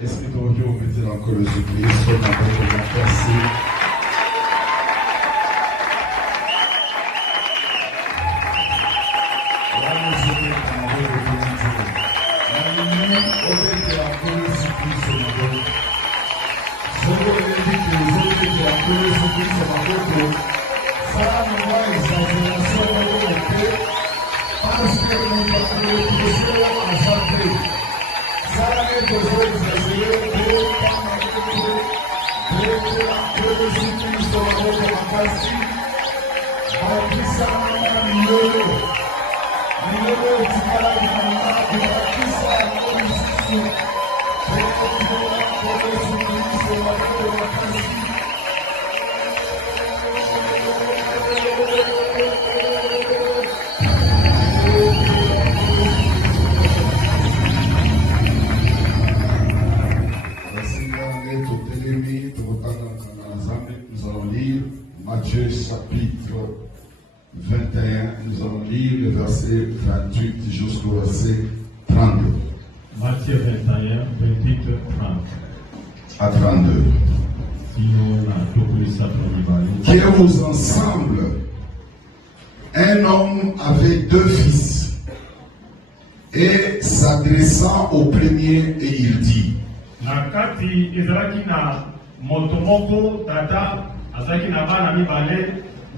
Est-ce que tu as oublié encore le supplice pour m'apporter merci? Nous allons lire Matthieu chapitre 21, nous allons lire le verset 28 jusqu'au verset 32. Matthieu 21, 28, 30. À 32. Qui vous ensemble, un homme avait 2 fils, et s'adressant au premier, et il dit, Nakati ezalaki na motomoko tata azalaki na bana mibale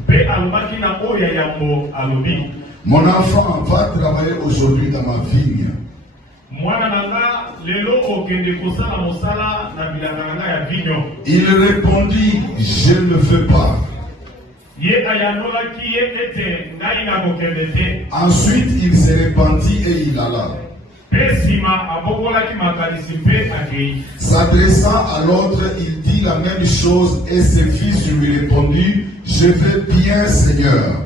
pe alobaki na oya yango alobi. Mon enfant va travailler aujourd'hui dans ma vigne. Mwana nanga lelo okende kosala mosala na bilanga nanga ya vinyo. Il répondit, je ne veux pas. Ye ayanolaki ye ete ngai na kokende te. Ensuite il se répandit et il alla. S'adressant à l'autre, il dit la même chose et ses fils lui répondit, je veux bien, Seigneur.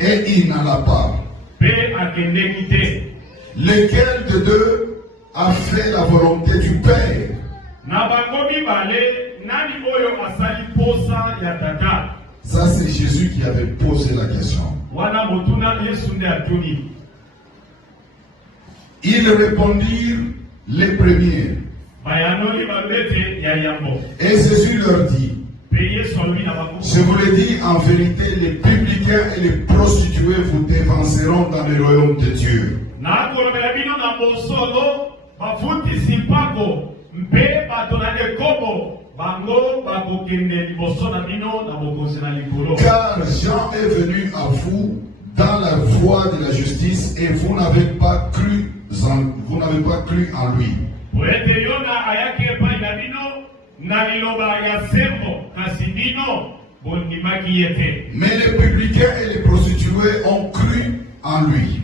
Et il n'alla pas. Lequel de deux a fait la volonté du Père? Ça, c'est Jésus qui avait posé la question. Ils répondirent les premiers. Et Jésus leur dit, je vous le dis en vérité, les publicains et les prostituées vous dévanceront dans le royaume de Dieu. Car Jean est venu à vous dans la voie de la justice et vous n'avez pas cru en lui. Mais les publicains et les prostituées ont cru en lui.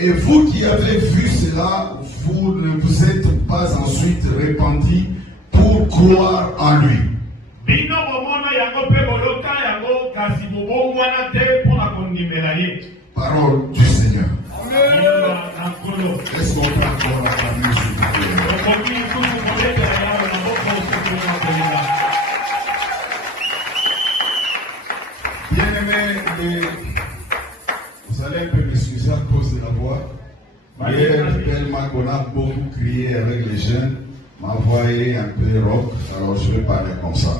Et vous qui avez vu cela, vous ne vous êtes pas ensuite repentis pour croire en lui. Parole du Seigneur. Laisse-moi prendre la famille, s'il vous plaît. Bien-aimés, vous allez un peu m'excuser à cause de la voix. Hier, tellement qu'on a beaucoup crié avec les jeunes, ma voix est un peu rock, alors je vais parler comme ça.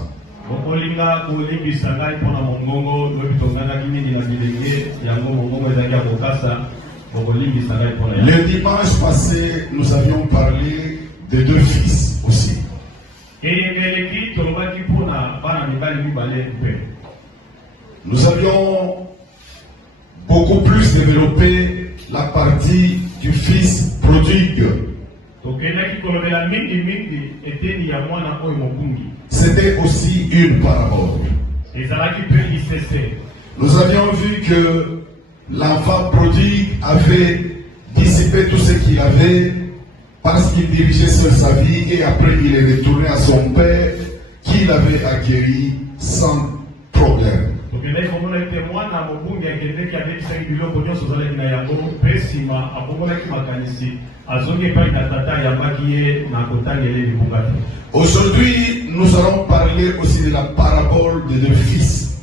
Le dimanche passé, nous avions parlé de 2 fils aussi. Nous avions beaucoup plus développé la partie du fils prodigue. C'était aussi une parabole. Nous avions vu que l'enfant prodigue avait dissipé tout ce qu'il avait parce qu'il dirigeait seul sa vie et après il est retourné à son père qu'il avait acquéri sans problème. tokendaki komona ete mwana mobungi akendeki abebisaki biloko nyonso ozalaki na yango mpe nsima abongolaki makanisi azongi epai na tata ayambaki ye na kotangela libunga te. Aujourd'hui, nous allons parler aussi de la parabole de deux fils.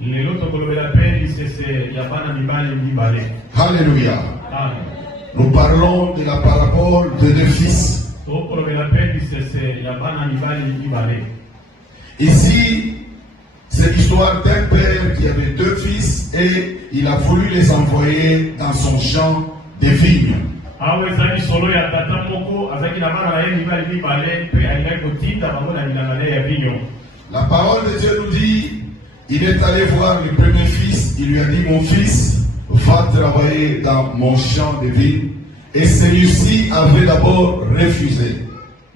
lelo tokolobela mpe lisese ya bana mibali mibale. Alléluia. Amen. Nous parlons de la parabole de deux fils. Tokolobela mpe lisese ya bana mibali mibale. Ici, c'est l'histoire d'un père qui avait deux fils et il a voulu les envoyer dans son champ de vignes. Awe ezali solo ya tata moko azalaki na bana na ye mibali mibale mpe alingaki kotinda bango na bilanga na ye ya vigno. La parole de Dieu nous dit, il est allé voir le premier fils, il lui a dit, mon fils, va travailler dans mon champ de vignes. Et celui-ci avait d'abord refusé.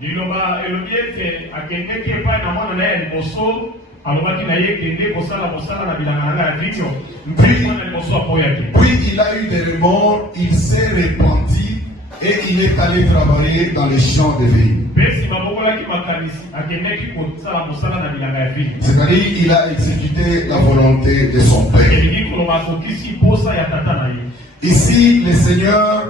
Liloba elobi ete akendeki epai na mwana na ye liboso alobaki na ye kende kosala mosala na bilanga na ya vigno mpe mwana liboso apoyaki. Puis il a eu des remords, il s'est repenti et il est allé travailler dans les champs de vignes. Mpe nsima bokolaki makanisi akendeki kosala mosala na bilanga ya vigno. C'est-à-dire il a exécuté la volonté de son père. Elingi koloba akokisi posa ya tata na ye. Ici, le Seigneur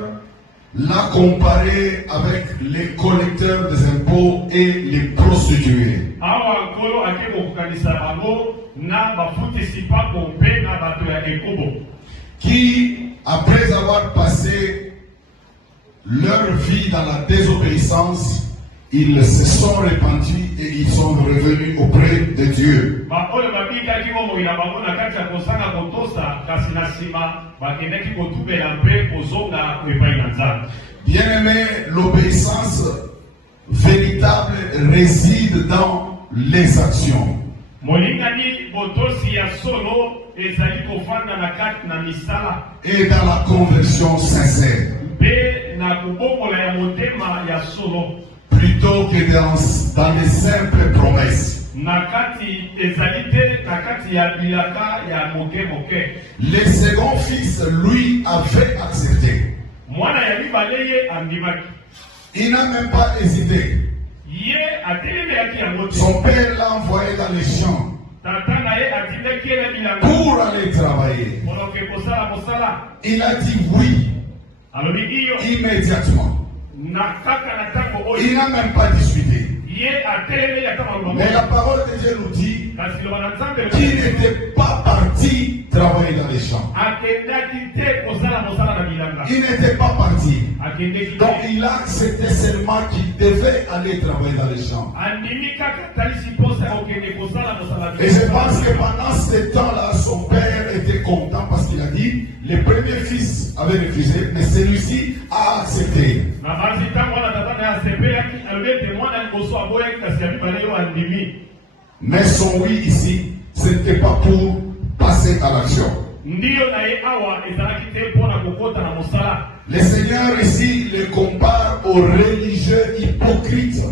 l'a comparé avec les collecteurs des impôts et les prostituées. Awa nkolo ake kokanisa bango na bafutisi pako mpe na bato ya ekobo. Qui, après avoir passé leur vie dans la désobéissance, ils se sont repentis et ils sont revenus auprès de Dieu. Baoyo babikaki bomoi bango na kati ya kosanga kotosa kasi na nsima bakendaki kotubela mpe kozonga epai na Nzambe. Bien-aimé, l'obéissance véritable réside dans les actions. Molingani botosi ya solo ezali kofanda na kati na misala Et dans la conversion sincère. mpe na kobongola ya motema ya solo Plutôt que dans les simples promesses. na kati ezali te na kati ya bilaka ya moke moke. Le second fils, lui, avait accepté. Mwana ya mibale ye andimaki. Il n'a même pas hésité. Ye atelemelaki yango te. Son père l'a envoyé dans les champs Tata na ye atindaki ye na bilanga pour aller travailler. moloke kosala mosala. Il a dit oui Alobi iyo immédiatement. na kaka na ntango Il oyo n'a même pas discuté. ye atelemeli ata maloba Mais la moko. parole de Dieu nous dit Kasi loba na Nzambe qu'il n'était pas parti travailler dans les champs. akendaki te kosala mosala na bilanga. Il n'était pas parti. Akendeki Donc te. il a accepté seulement qu'il devait aller travailler dans les champs. Andimi kaka talisi posa ya kokende kosala mosala na Et je bilanga. pense que pendant ce temps-là, son père était content parce qu'il a dit, le premier fils avait refusé, mais celui-ci a accepté. Na basi ntango wana tata na ye asepelaki alobi ete mwana liboso aboyaki kasi ya mibale yo andimi. Mais son oui ici, ce n'était pas pour passer à l'action. Ndiyo na ye awa ezalaki te mpona kokota na mosala. Le Seigneur ici le compare aux religieux hypocrites.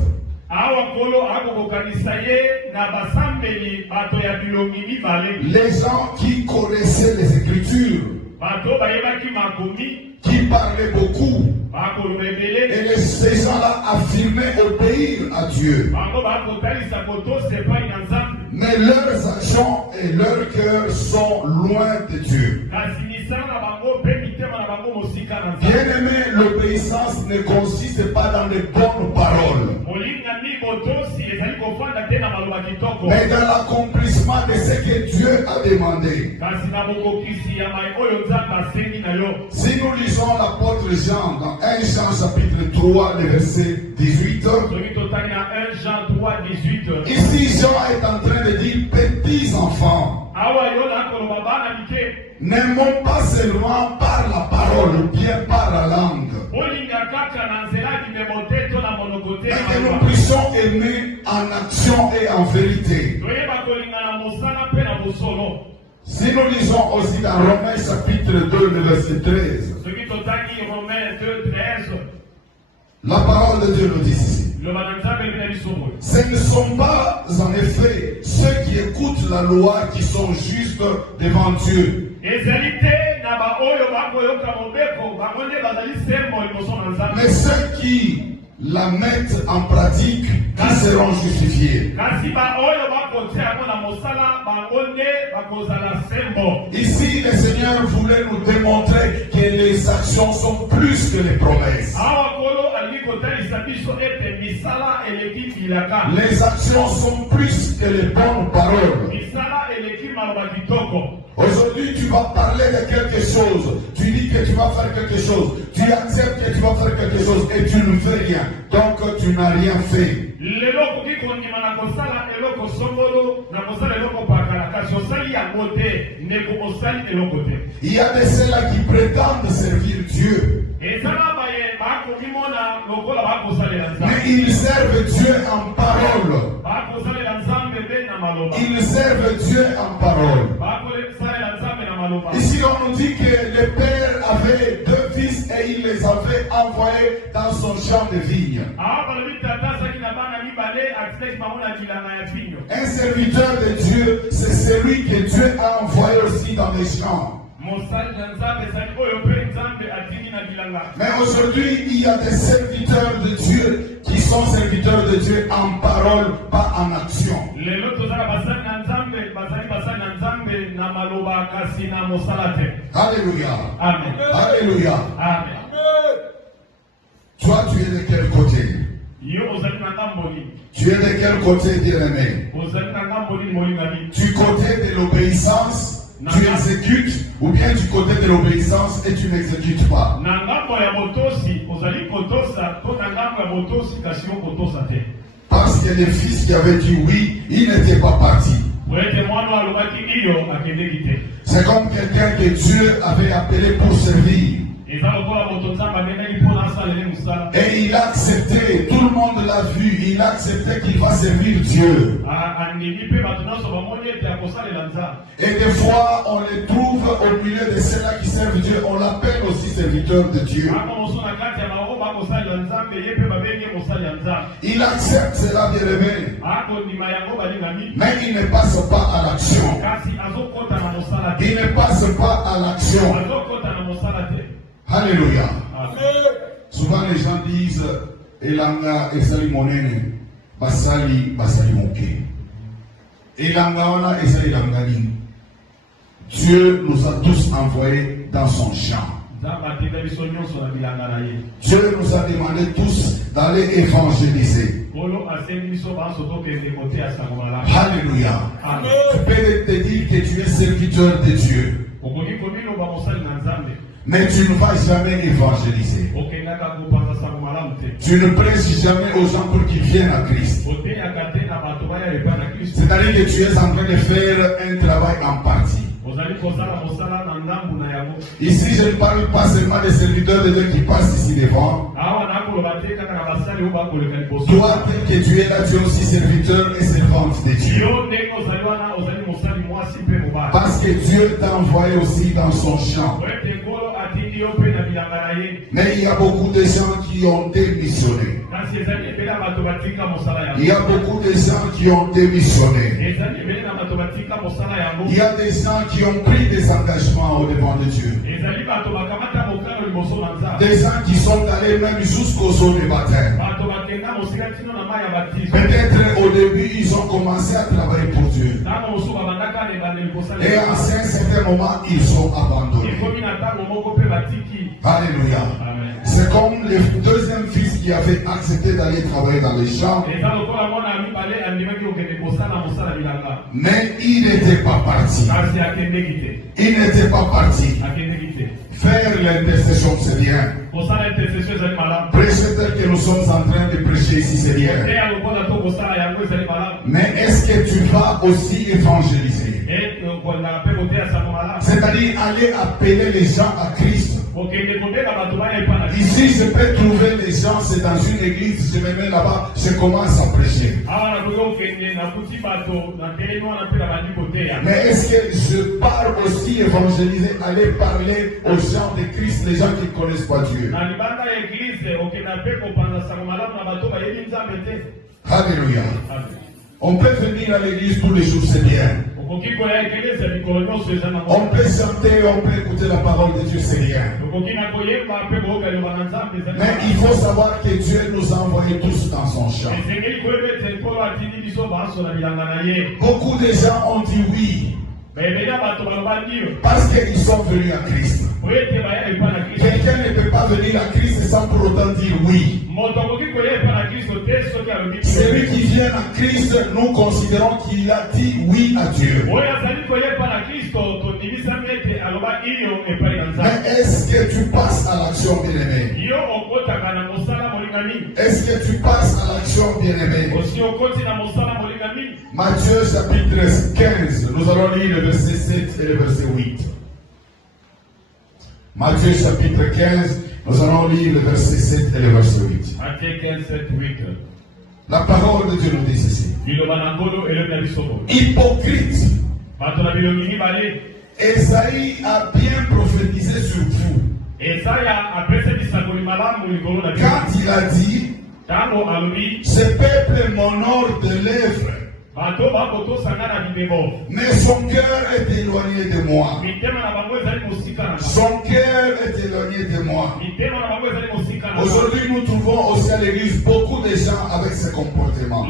Awa nkolo akokokanisa ye na basambeli bato ya bilongi mibale. Les gens qui connaissaient les Écritures, Bato bayebaki makomi qui parlaient beaucoup, bakoloba et ebele. ces gens-là affirmaient obéir à Dieu. Bango bakotalisa kotosa epai na Nzambe. Mais leurs actions et leurs cœurs sont loin de Dieu. Kasi misala na bango mpe mitema na bango mosika na Nzambe. Bien-aimé, l'obéissance ne consiste pas dans les bonnes paroles, Molingani botosi ezali kofanda te na maloba kitoko. mais dans l'accomplissement de ce que Dieu a demandé. Kasi na bokokisi ya mai oyo Nzambe asengi na yo. Si nous lisons l'apôtre Jean dans 1 Jean chapitre 3, le verset 18, Soki totali na 1 Jean 3:18. ici Jean est en train de dire, petits enfants, Awa yo na koloba bana mike. n'aimons pas seulement par la parole ou bien par la langue, Olinga kaka na nzela limemo te to na monoko te mais na que nous maloba. puissions aimer en action et en vérité. Toyeba kolinga na mosala mpe na bosolo. Si nous lisons aussi dans Romains chapitre 2, le verset 13, Soki totali Romains 2:13. la parole de Dieu nous dit ici, Loba na Nzambe ebi na biso boye. ce ne sont pas en effet ceux qui écoutent la loi qui sont justes devant Dieu, Ezali te na baoyo bakoyoka mobeko bango nde bazali sembo liboso na Nzambe. mais ceux qui la mettent en pratique, qui seront justifiés. Ici, le Seigneur voulait nous démontrer que les actions sont plus que les promesses. Les actions sont plus que les bonnes paroles. Aujourd'hui, tu vas parler de quelque chose. Tu dis que tu vas faire quelque chose. Tu acceptes que tu vas faire quelque chose et tu ne fais rien. Donc, tu n'as rien fait. Il y a de ceux-là qui prétendent servir Dieu. Mais ils servent Dieu en parole. Ils servent Dieu en parole. Ici, on nous dit que le père avait 2 fils et il les avait envoyés dans son champ de vigne. Un serviteur de Dieu, c'est celui que Dieu a envoyé aussi dans les champs. Mais aujourd'hui, il y a des serviteurs de Dieu qui sont serviteurs de Dieu en parole, pas en action. Alléluia. Amen. Alléluia. Amen. Toi, tu es de quel côté? Tu es de quel côté, bien-aimé? Du côté de l'obéissance, tu exécutes, ou bien du côté de l'obéissance et tu n'exécutes pas? Parce que les fils qui avaient dit oui, ils n'étaient pas partis. C'est comme quelqu'un que Dieu avait appelé pour servir. Et il a accepté, tout le monde l'a vu, il a accepté qu'il va servir Dieu. Et des fois, on les trouve au milieu de ceux-là qui servent Dieu, on l'appelle aussi serviteur de Dieu. Il accepte cela, bien-aimé, mais il ne passe pas à l'action. Il ne passe pas à l'action. Alléluia. Souvent les gens disent Elanga esali monene basali moke. Elanga ona esali langani. Dieu nous a tous envoyés dans son champ. Dieu nous a demandé tous d'aller évangéliser. Alléluia. Tu peux te dire que tu es serviteur de Dieu, mais tu ne vas jamais évangéliser. Tu ne prêches jamais aux gens pour qu'ils viennent à Christ. C'est-à-dire que tu es en train de faire un travail en partie. Ici, je ne parle pas seulement des serviteurs de Dieu qui passent ici devant. Toi, tel que tu es là, tu es aussi serviteur et servante de Dieu. Parce que Dieu t'a envoyé aussi dans son champ. Mais il y a beaucoup de gens qui ont démissionné. Il y a beaucoup de gens qui ont démissionné. Il y a des gens qui ont pris des engagements au devant de Dieu. Des gens qui sont allés même jusqu'au saut du baptême. Peut-être au début, ils ont commencé à travailler pour Dieu. Et à un certain moment, ils sont abandonnés. Alléluia. C'est comme le deuxième fils qui avait accepté d'aller travailler dans les champs. Mais il n'était pas parti. Il n'était pas parti. Faire l'intercession, c'est bien. Prêcher tel que nous sommes en train de prêcher ici, c'est bien. Mais est-ce que tu vas aussi évangéliser? C'est-à-dire aller appeler les gens à Christ. Ici, je peux trouver les gens, c'est dans une église, je me mets là-bas, je commence à prêcher. Mais est-ce que je pars aussi évangéliser, aller parler aux gens de Christ, les gens qui ne connaissent pas Dieu? Alléluia. On peut venir à l'église tous les jours, c'est bien. On peut chanter, on peut écouter la parole de Dieu, c'est rien. Mais il faut savoir que Dieu nous a envoyés tous dans son champ. Beaucoup de gens ont dit oui. Parce qu'ils sont venus à Christ. Quelqu'un ne peut pas venir à Christ sans pour autant dire oui. Celui qui vient à Christ, nous considérons qu'il a dit oui à Dieu. Mais est-ce que tu passes à l'action, bien-aimé? Est-ce que tu passes à l'action, bien-aimé? Matthieu chapitre 15, nous allons lire le verset 7 et le verset 8. Matthieu chapitre 15, nous allons lire le verset 7 et le verset 8. Matthieu 15, 7, 8. La parole de Dieu nous dit ceci. Hypocrite, Esaïe a bien prophétisé sur vous. Quand il a dit, ce peuple m'honore de lèvres, mais son cœur est éloigné de moi. Son cœur est éloigné de moi. Aujourd'hui, nous trouvons aussi à l'église beaucoup de gens avec ce comportement.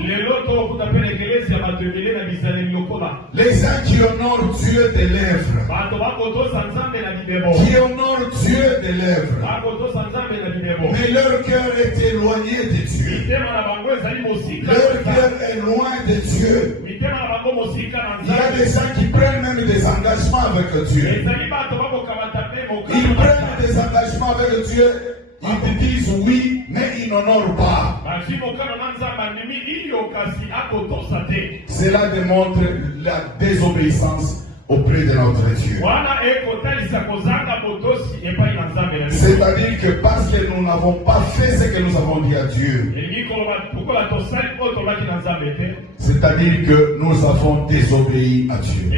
Les gens qui honorent Dieu des lèvres. Qui honorent Dieu des lèvres. Mais leur cœur est éloigné de Dieu. Leur cœur est loin de Dieu. Il y a des gens qui prennent même des engagements avec Dieu. Ils prennent des engagements avec Dieu. Ils te disent oui, mais ils n'honorent pas. Cela démontre la désobéissance auprès de notre Dieu. C'est-à-dire que parce que nous n'avons pas fait ce que nous avons dit à Dieu, c'est-à-dire que nous avons désobéi à Dieu.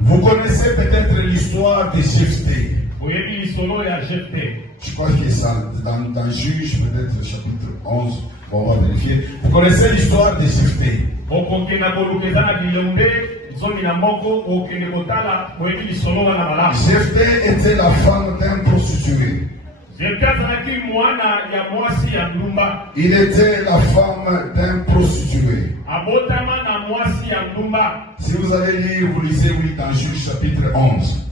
Vous connaissez peut-être l'histoire de Jephthé. Je crois que c'est dans Juge, peut-être chapitre 11, on va vérifier. Vous connaissez l'histoire de Jephthé. Jephthé était la femme d'un prostitué. Il était la femme d'un prostitué. Si vous allez lire, vous lisez oui dans Juge chapitre 11.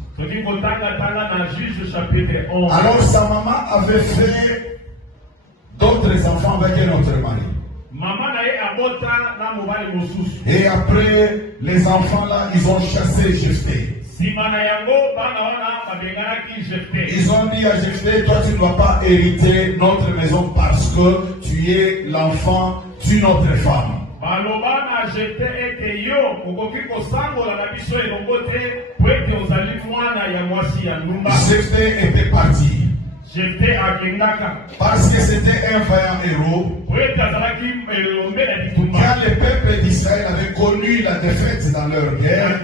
Alors sa maman avait fait d'autres enfants avec un autre mari. Et après, les enfants là, ils ont chassé Jephthé. Ils ont dit à Jephthé, toi tu ne vas pas hériter notre maison parce que tu es l'enfant d'une autre femme. Jephthé était parti. Parce que c'était un vaillant héros. Quand le peuple d'Israël avait connu la défaite dans leur guerre,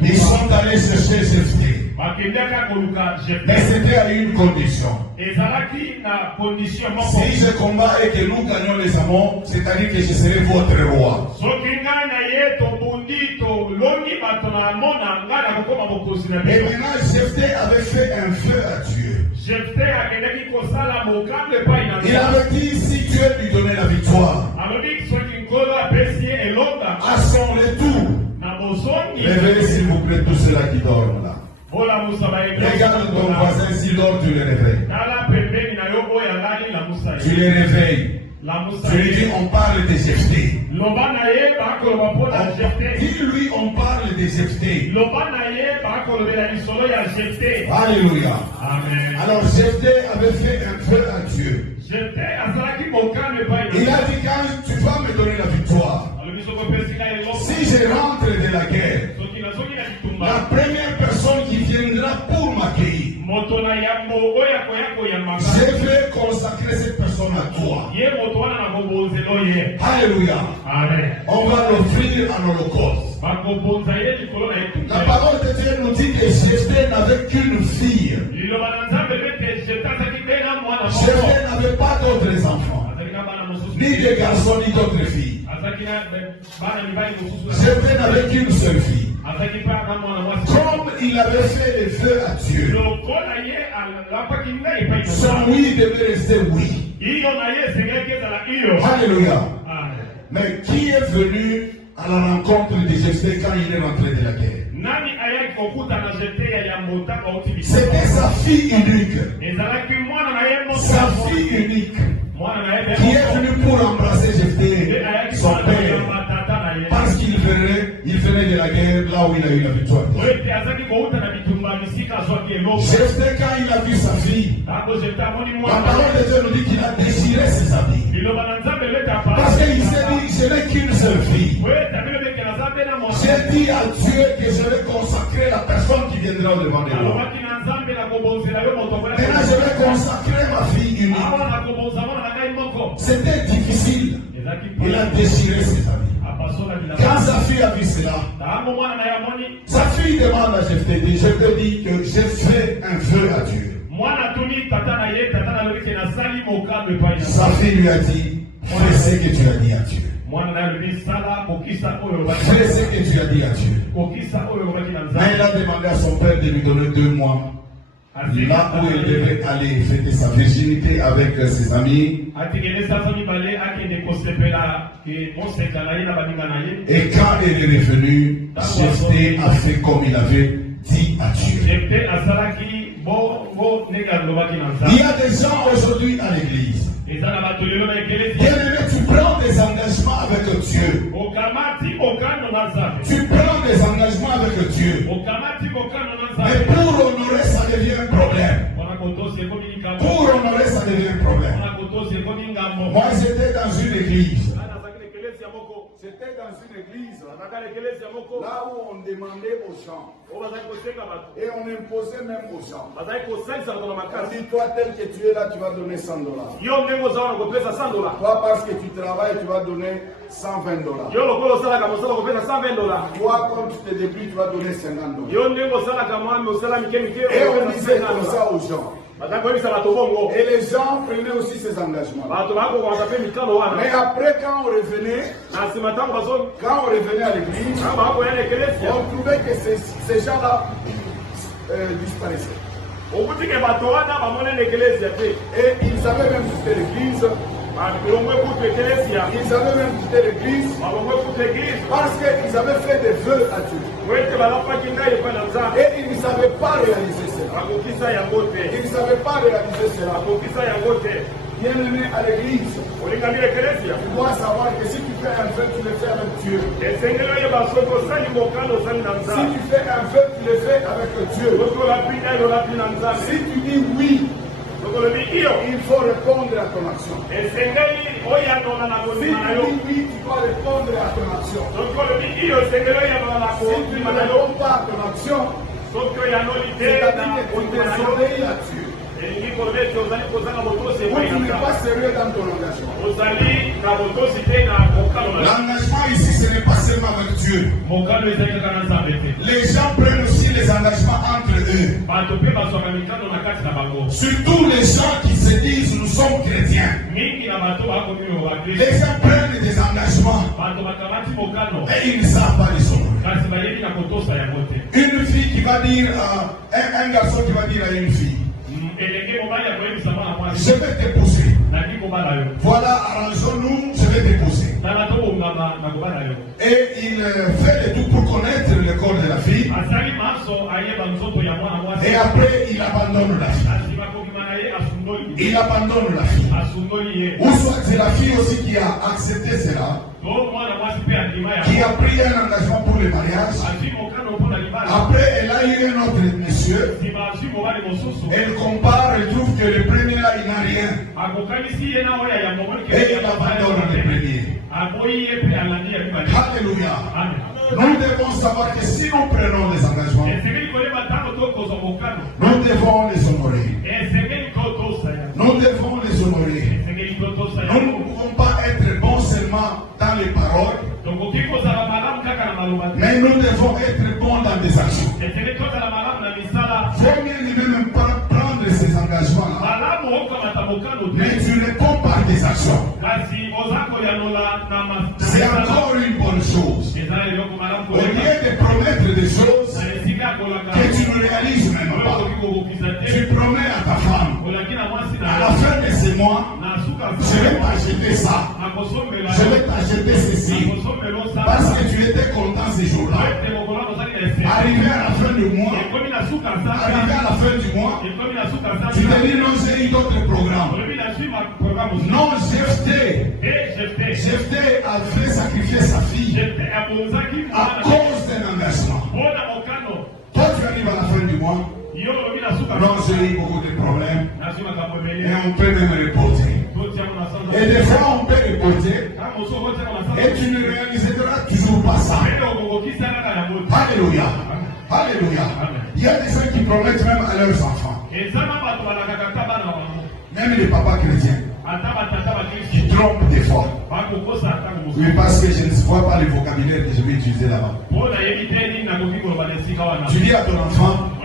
ils sont allés chercher Jephthé. Mais c'était à une condition. Si je combats et que nous gagnons les amants, c'est-à-dire que je serai votre roi. Et maintenant, Jephthé avait fait un feu à Dieu. Il avait dit, si Dieu lui donnait la victoire, à son retour, réveillez s'il vous plaît tous ceux-là qui dorment là. Regarde ton voisin si l'or tu le réveilles. Tu les réveilles. Tu lui dis, on parle de Jephthé. Dis-lui, on parle de Jephthé. Alléluia. Amen. Alors Jephthé avait fait un feu à Dieu. Il a dit, quand tu vas me donner la victoire, si je rentre de la guerre, la première personne qui viendra pour m'accueillir, je vais consacrer cette personne à toi. Alléluia. Amen. On va l'offrir en holocauste. La parole de Dieu nous dit que Jephthé n'avait qu'une fille. Jephthé n'avait pas d'autres enfants. ni de garçons, ni d'autres filles. J'étais avec une seule fille. Comme il avait fait les vœux à Dieu, son oui devait rester oui. Alléluia. Mais qui est venu à la rencontre de Jephthé quand il est rentré de la guerre? C'était sa fille unique. Sa fille unique. Qui est venu pour embrasser Jephthé, son père. Parce qu'il venait de la guerre là où il a eu la victoire. Jephthé, quand il a vu sa fille, la parole de Dieu nous dit qu'il a désiré ses habits. Parce qu'il s'est dit, je n'ai qu'une seule fille. J'ai dit à Dieu que je vais consacrer la personne qui viendra au devant de moi. Maintenant, je vais consacrer ma fille unique. C'était difficile. Il a désiré ses habits. Quand sa fille a vu cela, sa fille demande à Jephthé, je te dis que j'ai fait un vœu à Dieu. Sa fille lui a dit, fais ce que tu as dit à Dieu. Fais ce que tu as dit à Dieu. Mais il a demandé à son père de lui donner 2 mois. Là où elle devait aller fêter sa virginité avec ses amis. Et quand elle est revenue, Jephthé a fait comme il avait dit à Dieu. Il y a des gens aujourd'hui à l'église. Bien-aimé, tu prends des engagements avec Dieu. Tu prends des engagements avec Dieu. Mais pour honorer, ça devient un problème. Pour honorer, ça devient un problème. Moi, j'étais dans une église. C'était dans une église là où on demandait aux gens et on imposait même aux gens. On dit, toi tel que tu es là, tu vas donner $100. Toi parce que tu travailles, tu vas donner $120. Toi comme tu te débrouilles, tu vas donner $50. Et on disait comme ça aux gens. Et les gens prenaient aussi ces engagements. Mais après, quand on revenait à l'église, on trouvait que ces gens-là disparaissaient. Et ils avaient même quitté l'église. Ils avaient même quitté l'église parce qu'ils avaient fait des vœux à Dieu. Et ils ne savaient pas réaliser cela. Ils ne savaient pas réaliser cela. Bien-aimé à l'église, tu dois savoir que si tu fais un vœu, tu le fais avec Dieu. Si tu fais un vœu, tu le fais avec Dieu. Si tu dis oui, il faut répondre à ton action. Si tu dis oui, tu dois répondre à ton action. Si tu ne réponds pas à ton action, c'est-à-dire que tu désobéis à Dieu. Vous n'êtes pas sérieux dans ton engagement. L'engagement ici, ce n'est pas seulement avec Dieu. Les gens prennent aussi les engagements entre eux. Surtout les gens qui se disent nous sommes chrétiens. Les gens prennent des engagements et ils ne savent pas les honorer. Une fille qui va dire à un garçon qui va dire à une fille, je vais t'épouser. Voilà, arrangeons-nous, je vais t'épouser. Et il fait le tout pour connaître le corps de la fille. Et après, il abandonne la fille. Il abandonne la fille. Ou soit c'est la fille aussi qui a accepté cela, qui a pris un engagement pour le mariage. Après, elle a eu un autre monsieur. Elle compare, elle trouve que le premier là, il n'a rien. Et il abandonne le premier. Alléluia. Nous devons savoir que si nous prenons des engagements, nous devons les honorer. Nous devons les honorer. Nous ne pouvons pas être bons seulement dans les paroles, mais nous devons être bons dans des actions. Vaut mieux même prendre ces engagements-là, mais tu réponds par des actions. C'est encore une bonne chose. Au lieu de promettre des choses que tu ne réalises même pas, tu promets à ta femme, à la fin de ces mois, je vais t'acheter ça, je vais t'acheter ceci, parce que tu étais content ces jours-là. Arrivé à la fin du mois, arrivé à la fin du mois, tu te dis non, j'ai eu d'autres programmes. Non, Jephthé a fait sacrifier sa fille à cause d'un engagement. Toi, tu arrives à la fin du mois. Non, j'ai eu beaucoup de problèmes. Et on peut même reporter. Et des fois, on peut reporter. Et tu ne réaliseras toujours pas ça. Alléluia. Alléluia. Il y a des gens qui promettent même à leurs enfants. Même les papas chrétiens. Qui trompent des fois. Oui, parce que je ne vois pas le vocabulaire que je vais utiliser là-bas. Tu dis à ton enfant, à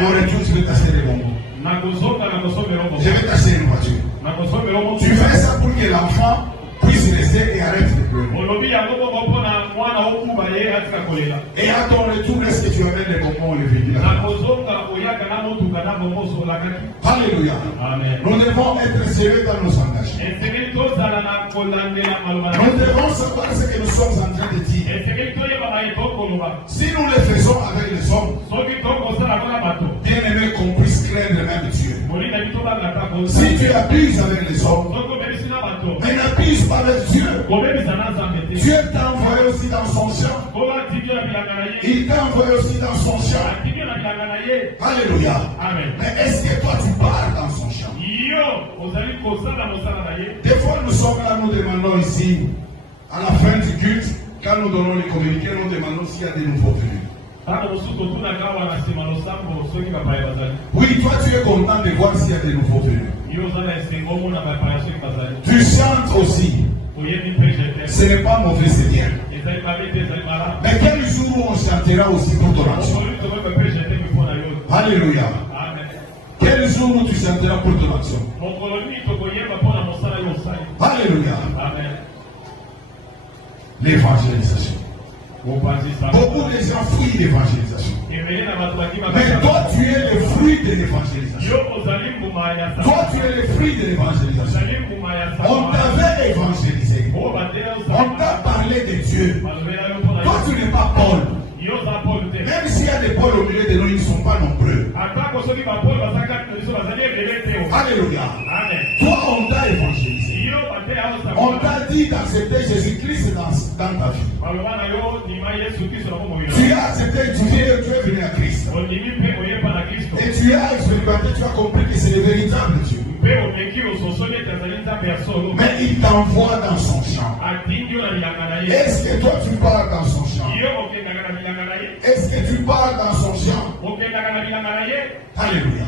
mon retour, tu veux t'acheter des bonbons. Je vais t'acheter une voiture. Tu fais ça pour que l'enfant puisse rester et arrête de pleurer. Et à ton retour, est-ce que tu amènes les bonbons ou les véhicules? Alléluia. Nous devons être sérieux dans nos engagements. Nous devons savoir ce que nous sommes en train de dire. Si nous le faisons avec les hommes, bien aimé qu'on puisse craindre même Dieu. Si tu abuses avec les hommes, mais n'abuse pas avec Dieu. Dieu t'a envoyé aussi dans son champ. Il t'a envoyé aussi dans son champ. Alléluia. Mais est-ce que toi tu pars dans son champ? Des fois nous sommes là, nous demandons ici, à la fin du culte, quand nous donnons les communiqués, nous demandons s'il y a des nouveaux venus. Oui, toi tu es content de voir s'il y a des nouveaux venus. Tu chantes aussi. Ce n'est pas mauvais, c'est bien. Mais quel jour où on chantera aussi pour ton action? Alléluia. Quel jour où tu chanteras pour ton action? Alléluia. L'évangélisation. Beaucoup de gens fuient l'évangélisation. Mais toi, tu es le fruit de l'évangélisation. Toi, tu es le fruit de l'évangélisation. On t'avait évangélisé. On t'a parlé de Dieu. Toi, tu n'es pas Paul. Même s'il y a des Paul au milieu de nous, ils ne sont pas nombreux. Alléluia. Toi, on t'a évangélisé. On t'a dit d'accepter Jésus-Christ dans ta vie. Tu as accepté Dieu, tu es venu à Christ. Et tu as expérimenté, tu as compris que c'est le véritable Dieu. Mais il t'envoie dans son champ. Est-ce que toi tu pars dans son champ? Est-ce que tu pars dans son champ? Alléluia.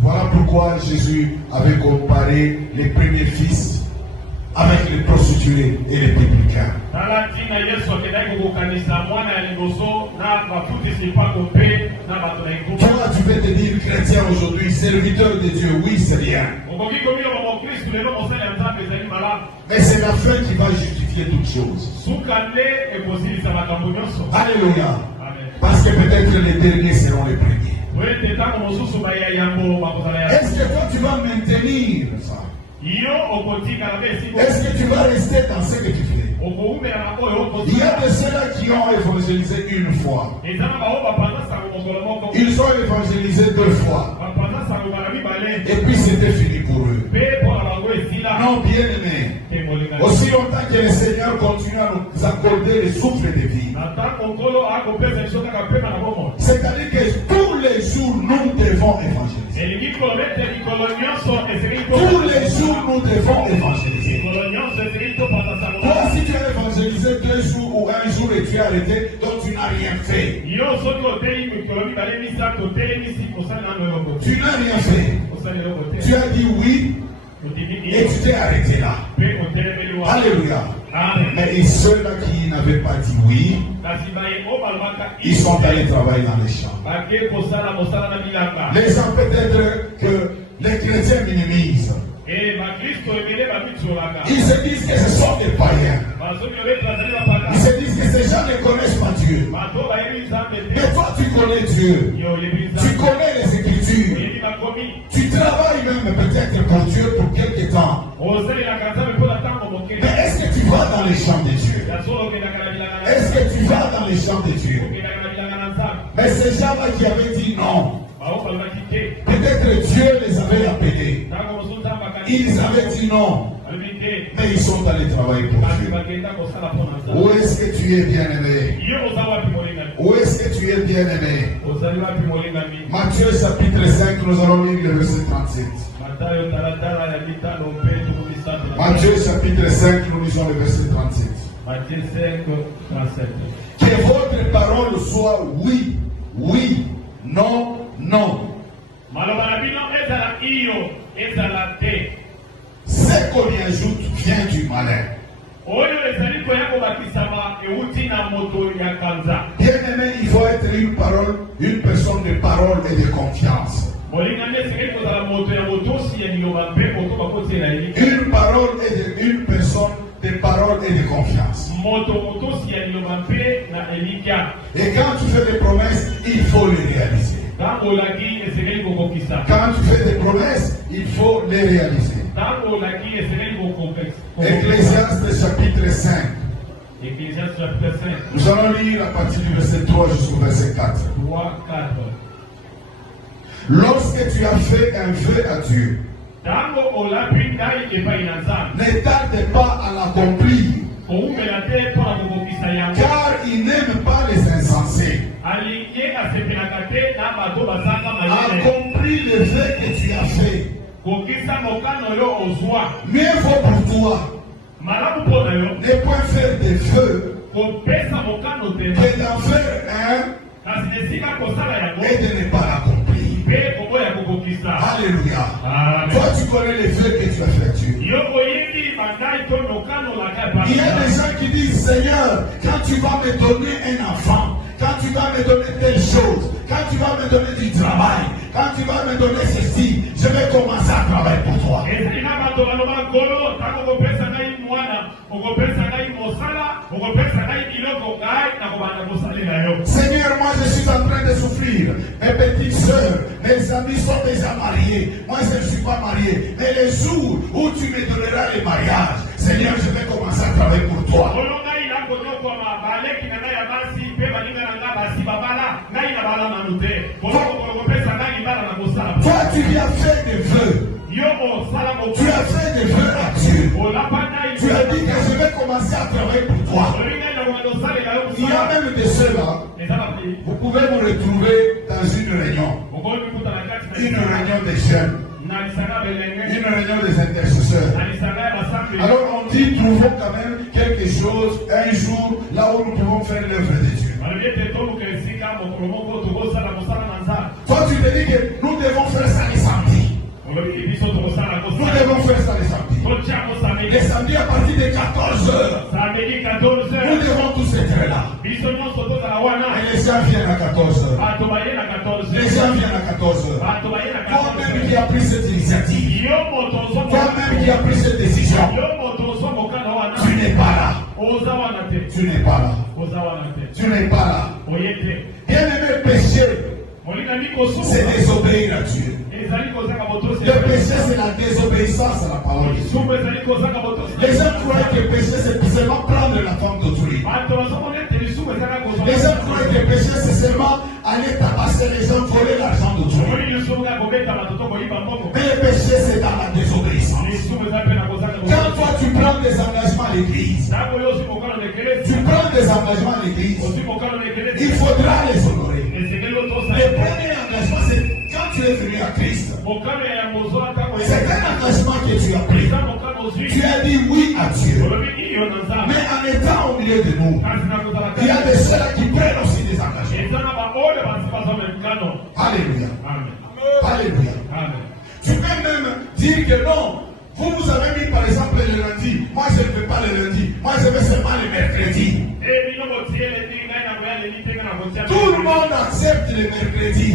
Voilà pourquoi Jésus avait comparé les premiers fils avec les prostituées et les publicains. Toi, tu peux te dire chrétien aujourd'hui, serviteur de Dieu, oui, c'est bien. Mais c'est la fin qui va justifier toutes choses. Alléluia. Parce que peut-être les derniers seront les premiers. Est-ce que toi tu vas maintenir ça? Est-ce que tu vas rester dans ce que tu fais? Il y a de ceux-là qui ont évangélisé une fois. Ils ont évangélisé 2 fois. Et puis c'était fini pour eux. Non, bien aimé. Aussi longtemps que le Seigneur continue à nous accorder le souffle de vie. C'est-à-dire que tous les jours nous devons évangéliser. Tous les jours nous devons évangéliser. Toi, si tu as évangélisé 2 jours ou 1 jour et tu as arrêté, donc tu n'as rien fait. Tu n'as rien fait. Tu as dit oui et tu t'es arrêté là. Alléluia. Mais ceux-là qui n'avaient pas dit oui, ils sont allés travailler dans les champs. Les gens peut-être que les chrétiens minimisent. Ils se disent que ce sont des païens. même peut-être pour Dieu pour quelque temps. Mais est-ce que tu vas dans les champs de Dieu? Est-ce que tu vas dans les champs de Dieu? Mais ces gens-là qui avaient dit non, peut-être Dieu les avait appelés. Ils avaient dit non, mais ils sont allés travailler pour Dieu. Où est-ce que tu es bien-aimé? Où est-ce que tu es bien-aimé? Matthieu chapitre 5, nous allons lire le verset 37. Matthieu chapitre 5, nous lisons le verset 37. Matthieu 5, 37. Que votre parole soit oui, oui, non, non. Ce qu'on y ajoute vient du malin. Bien-aimé, il faut être une personne de parole et de confiance. Une personne de parole et de confiance. Et quand tu fais des promesses, il faut les réaliser. Quand tu fais des promesses, il faut les réaliser. Ecclésiaste chapitre 5. Nous allons lire à partir du verset 3 jusqu'au verset 4. Lorsque tu as fait un vœu à Dieu, ne tarde pas à l'accomplir, car il n'aime pas les insensés. Accomplis le vœu que tu as fait. Mieux vaut pour toi ne point faire des vœux que d'en faire un et de ne pas l'accomplir. Alléluia. Toi, tu connais les vœux que tu as fait Dieu. Il y a des gens qui disent, Seigneur, quand tu vas me donner un enfant, quand tu vas me donner telle chose, quand tu vas me donner du travail, quand tu vas me donner ceci, je vais commencer à travailler pour toi. Seigneur, moi je suis en train de souffrir. Mes petites soeurs, mes amis sont déjà mariés. Moi je ne suis pas marié. Mais les jours où tu me donneras le mariage, Seigneur, je vais commencer à travailler pour toi. Toi, tu lui as fait des vœux. Tu as fait des vœux à Dieu. Tu as dit que je vais commencer à travailler pour toi. Il y a même des ceux-là. Vous pouvez vous retrouver dans une réunion. Une réunion des jeunes. Une réunion des intercesseurs. Alors on dit, trouvons quand même quelque chose, un jour, là où nous pouvons faire l'œuvre de Dieu. Toi tu te dis que nous devons faire ça les samedis. Nous devons faire ça les samedis. Les samedis à partir de 14h. Nous devons tous être là. Et les gens viennent à 14h. Les gens viennent à 14h. Toi-même qui as pris cette initiative. Toi-même qui as pris cette décision. Tu n'es pas là. Tu n'es pas là. Tu n'es pas là. Bien-aimé, péché, c'est désobéir à Dieu. Le péché, c'est la désobéissance à la parole de Dieu. Les gens croient que le péché, c'est seulement prendre la femme d'autrui. Les gens croient que le péché, c'est seulement aller tabasser les gens, voler l'argent d'autrui. Mais le péché, c'est dans la désobéissance. Quand toi, tu prends des engagements à l'église, il faudra les honorer. Le premier engagement, c'est quand tu es venu à Christ. C'est un engagement que tu as pris. Tu as dit oui à Dieu. Mais en étant au milieu de nous, il y a des ceux qui prennent aussi des engagements. Alléluia. Alléluia. Tu peux même dire que non. Vous avez mis par exemple le lundi. Moi je ne fais pas le lundi. Moi je vais seulement le mercredi. Tout le monde accepte le mercredi.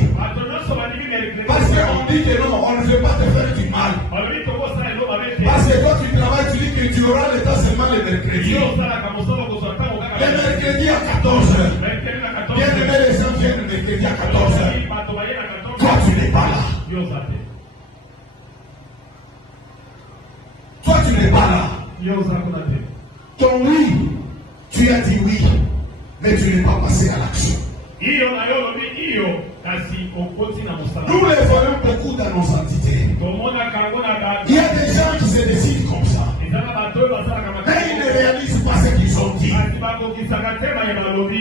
Parce qu'on dit que non, on ne veut pas te faire du mal. Parce que quand tu travailles, tu dis que tu auras le temps seulement le mercredi. Le mercredi à 14h. Bien aimé, les gens viennent le mercredi à 14h. Toi tu n'es pas là. Ton oui, tu as dit oui, mais tu n'es pas passé à l'action. Nous les voyons beaucoup dans nos entités. Il y a des gens qui se décident comme ça. Mais ils ne réalisent pas ce qu'ils ont dit.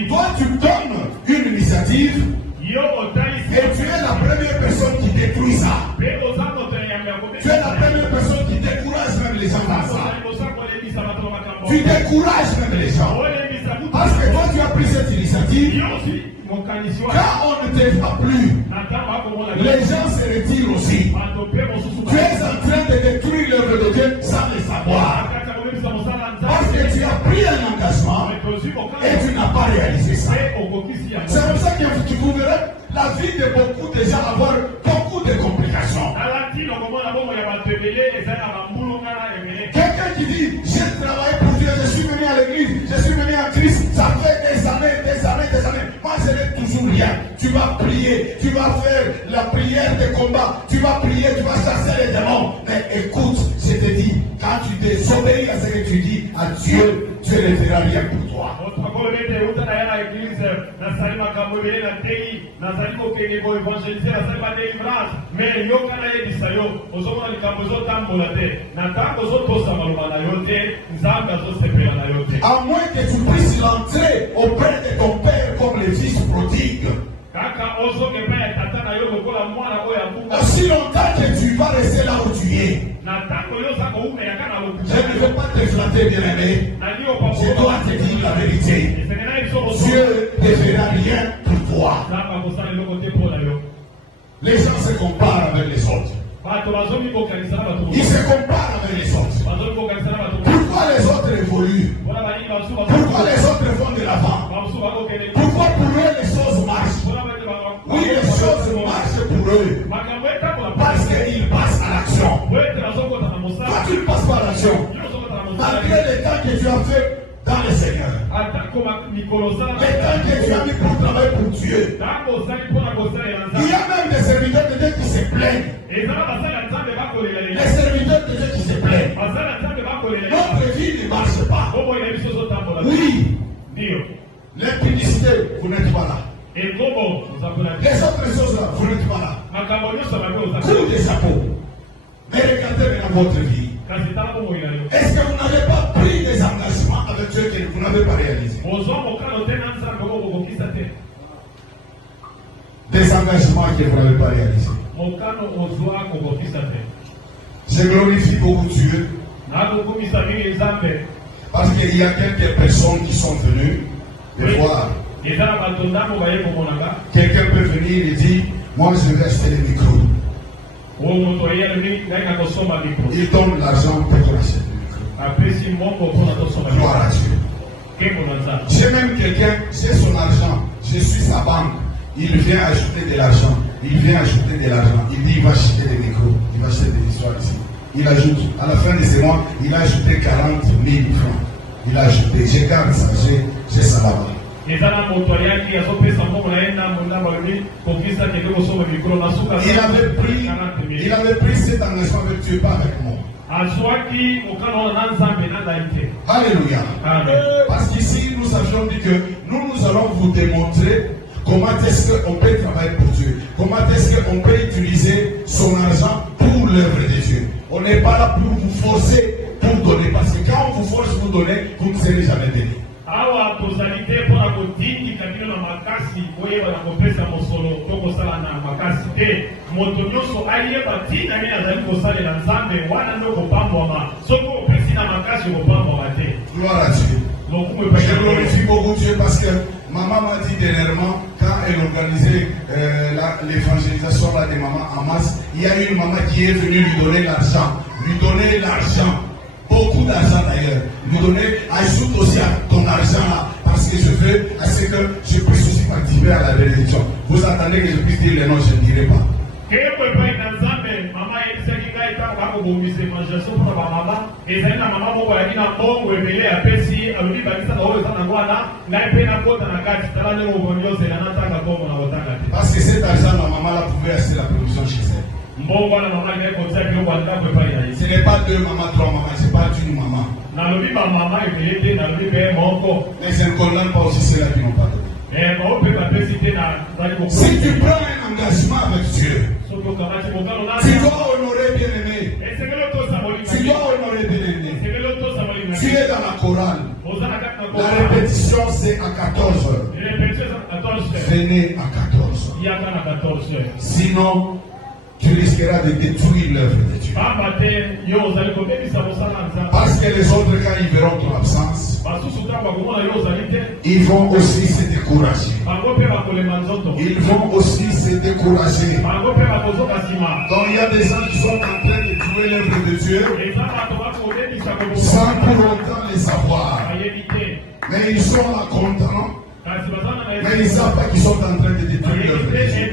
Toi, tu donnes une initiative et tu es la première personne qui détruit ça. Tu es la première personne qui décourage même les gens dans ça. Tu décourages même les gens. Parce que toi, tu as pris cette initiative. Quand on ne t'aide pas plus, les gens se retirent aussi. Tu es en train de détruire l'œuvre de Dieu sans le savoir. Parce que tu as pris un engagement et tu n'as pas réalisé ça. C'est pour ça que tu trouverais la vie de beaucoup de gens avoir beaucoup de complications. Quelqu'un qui dit, j'ai travaillé pour Dieu, je suis venu à l'église, je suis venu à Christ, ça fait des années. Moi, je n'ai toujours rien. Tu vas prier, tu vas faire la prière de combat, tu vas prier, tu vas chasser les démons. Mais écoute, je te dis, quand tu désobéis à ce que tu dis à Dieu, Dieu ne fera rien pour toi. À moins que tu puisses l'entrer auprès de ton Père comme le fils prodigue. Aussi longtemps que tu vas rester là où tu es. Je ne veux pas te flatter, bien-aimé. Je dois te dire la vérité. Dieu ne fera rien pour toi. Les gens se comparent avec les autres. Ils se comparent avec les autres. Pourquoi les autres évoluent? Pourquoi les autres vont de l'avant? Pourquoi pour eux les choses marchent? Oui, les choses marchent pour eux. Parce qu'ils passent à l'action. Toi, tu ne passes pas à l'action. Malgré le temps que tu as fait dans le Seigneur. Le temps que tu as mis pour travailler pour Dieu. Il y a même des serviteurs de Dieu qui se plaignent. Les serviteurs de Dieu qui se plaignent. Notre vie ne marche pas. Oui. L'impudicité, vous n'êtes pas là. Les autres choses là, vous n'êtes pas là. Coup de chapeau. Mais regardez maintenant votre vie. Est-ce que vous n'avez pas pris des engagements avec Dieu que vous n'avez pas réalisés? Des engagements que vous n'avez pas réalisés. Je glorifie beaucoup Dieu. Parce qu'il y a quelques personnes qui sont venues de voir. Quelqu'un peut venir et dire, moi je vais acheter le micro. Il donne l'argent pour acheter le micro. Gloire à Dieu. J'ai même quelqu'un, j'ai son argent, je suis sa banque. Il vient ajouter de l'argent. Il dit, il va acheter des micros, il va acheter des histoires ici. Il ajoute, à la fin de ce mois, il a ajouté 40 000 francs. Il a ajouté, je garde ça, j'ai ça là-bas. Il avait pris cet engagement avec Dieu, pas avec moi. Alléluia. Parce qu'ici, nous avions dit que nous allons vous démontrer comment est-ce qu'on peut travailler pour Dieu. Comment est-ce qu'on peut utiliser son argent pour l'œuvre de Dieu. On n'est pas là pour vous forcer pour donner. Parce que quand on vous force pour donner, vous ne serez jamais béni. Gloire à Dieu. Je glorifie beaucoup Dieu parce que maman m'a dit dernièrement, quand elle organisait l'évangélisation de maman en masse, il y a une maman qui est venue lui donner l'argent. Beaucoup d'argent d'ailleurs. Lui donner, ajoute aussi à ton argent là, parce que je veux à ce que je puisse aussi participer à la bénédiction. Vous attendez que je puisse dire les noms, je ne dirai pas. Parce que cet argent, ma maman là pouvait acheter la production chez elle. Ce n'est pas deux mamans, trois mamans, c'est pas d'une maman. Mais je ne condamne pas aussi ceux-là qui n'ont pas donné. Si tu prends un engagement avec Dieu, tu dois honorer bien-aimé. Tu dois honorer bien-aimé. Tu es dans la chorale. La répétition c'est à 14 heures. Venez à 14 heures. Sinon, tu risqueras de détruire l'œuvre de Dieu. Parce que les autres, quand ils verront ton absence, ils vont aussi se décourager. Ils vont aussi se décourager. Donc il y a des gens qui sont en train de jouer l'œuvre de Dieu sans pour autant les savoir. Mais ils sont là contents. Mais ils ne savent pas qu'ils sont en train de détruire l'œuvre de Dieu.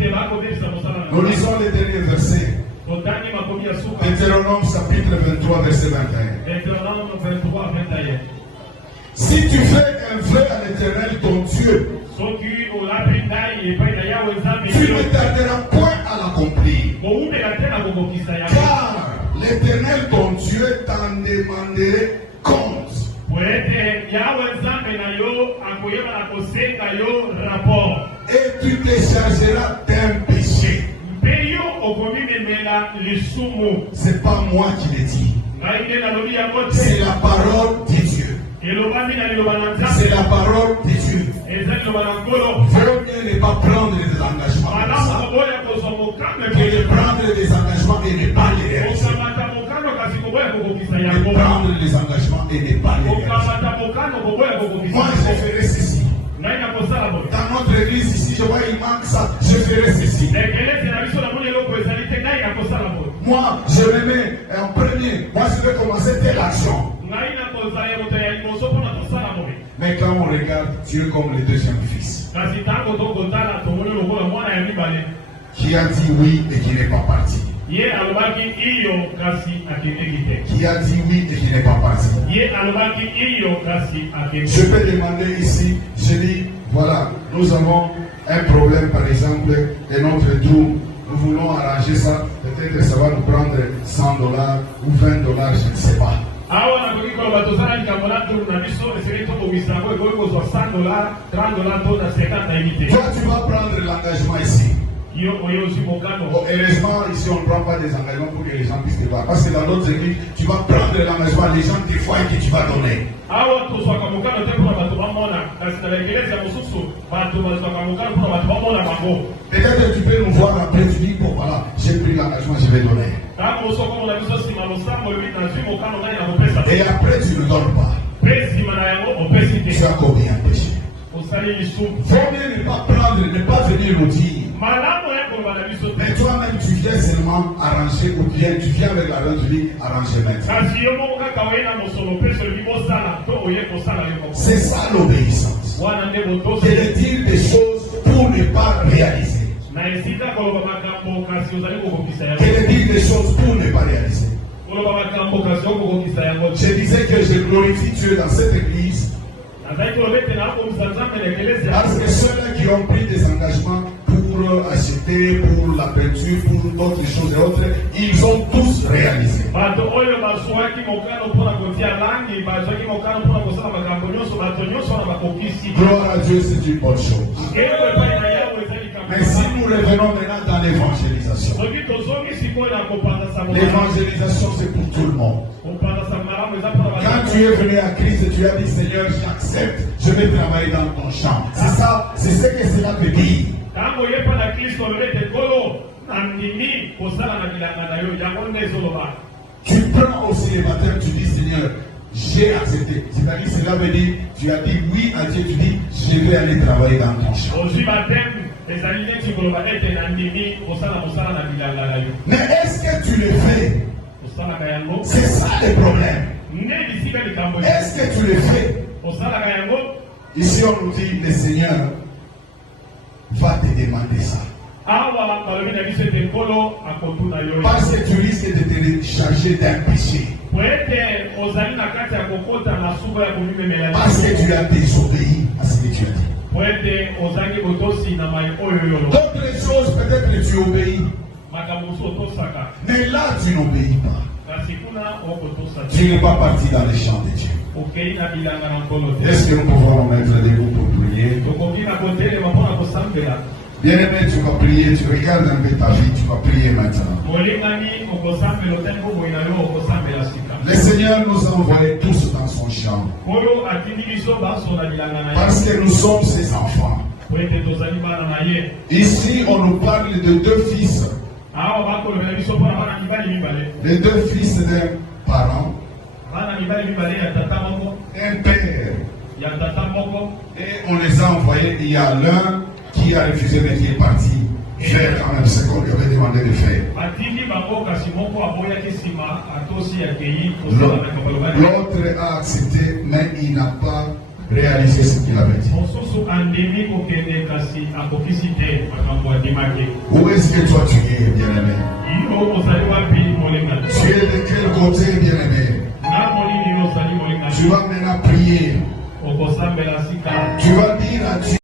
Nous lisons les derniers versets. Deutéronome chapitre 23, verset 21. Si tu fais un vœu à l'Éternel ton Dieu, tu ne tarderas point à l'accomplir. Car l'Éternel ton Dieu t'en demanderait compte. Et tu te chargeras d'un péché. C'est pas moi qui le dis. C'est la parole de Dieu. C'est la parole de Dieu. Vaut mieux ne pas prendre des engagements que de prendre des engagements et ne pas les réaliser. De prendre des engagements et ne pas les réaliser. Moi, je ferai ceci. Dans notre église ici, je vois il manque ça, je ferai ceci. Moi, je me mets en premier. Moi, je vais commencer telle action. Mais quand on regarde Dieu comme le deuxième fils, qui a dit oui et qui n'est pas parti. Qui a dit oui et qui n'est pas parti. Je peux demander ici, je dis, voilà, nous avons un problème par exemple de notre tour. Nous voulons arranger ça, peut-être ça va nous prendre $100 ou $20, je ne sais pas. Toi, tu vas prendre l'engagement ici. Bon, heureusement, ici on ne prend pas des engagements pour que les gens puissent te voir. Parce que dans d'autres églises, tu vas prendre l'engagement, les gens te voient que tu vas donner. Peut-être tu peux nous voir après, tu dis, bon voilà, j'ai pris l'engagement, je vais donner. Et après, tu ne donnes pas. Tu as combien péché? Vaut mieux ne pas prendre, ne pas venir nous dire. Mais toi-même, tu viens seulement arranger ou bien tu viens avec la tu dis arranger maintenant. C'est ça l'obéissance. C'est de dire des choses pour ne pas réaliser. C'est de dire des choses pour ne pas réaliser. Je disais que je glorifie Dieu dans cette église. Parce que ceux-là qui ont pris des engagements pour acheter, pour la peinture, pour d'autres choses et autres, ils ont tous réalisé. Gloire à Dieu, c'est une bonne chose. Mais si nous revenons maintenant dans l'évangélisation, l'évangélisation c'est pour tout le monde. Quand tu es venu à Christ et tu as dit Seigneur, j'accepte, je vais travailler dans ton champ. C'est ça, c'est ce que cela veut dire. Tu prends aussi les baptêmes, tu dis Seigneur, j'ai accepté. C'est-à-dire, cela veut dire, tu as dit oui à Dieu, tu dis je vais aller travailler dans ton champ. Mais est-ce que tu le fais? C'est ça le problème. Est-ce que tu le fais? Ici on nous dit le Seigneur va te demander ça. Parce que tu risques de te charger d'un péché. Parce que tu as désobéi à ce que tu as dit. D'autres choses, peut-être que tu obéis. Mais là, tu n'obéis pas. kasi kuna okotosa Tu n'es pas parti dans les champs de Dieu. okei na bilanga na nkolo te Est-ce que nous pouvons nous mettre debout pour prier? tokoki na kotelema mpona kosambela Bien-aimé, tu vas prier, tu regardes un peu ta vie, tu vas prier maintenant. molingani okosambela otangi boyi na yo okosambela sika Le Seigneur nous a envoyés tous dans son champ. oyo atindi biso basola bilanga na ye Parce que nous sommes ses enfants. po ete tozali bana na ye Ici, on nous parle de deux fils. awa bakolobela biso mpona bana mibali mibale Les deux fils d'un parent, bana mibali mibale ya tata moko un père. ya tata moko Et on les a envoyés. Il y a l'un qui a refusé mais qui est parti faire quand même ce qu'on lui avait demandé de faire. atindi bango kasi moko aboyaki nsima atosi akei kosala na kabalobani L'autre a accepté, mais il n'a pas réalisé ce qu'il avait dit. mosusu andimi kokende kasi akokisi te makambo andimaki Où est-ce que toi tu es, bien-aimé? yo ozali wapi molingani Tu es de quel côté, bien-aimé? na molini yo ozali molingani Tu vas maintenant prier. okosambela sika Tu vas dire à Dieu.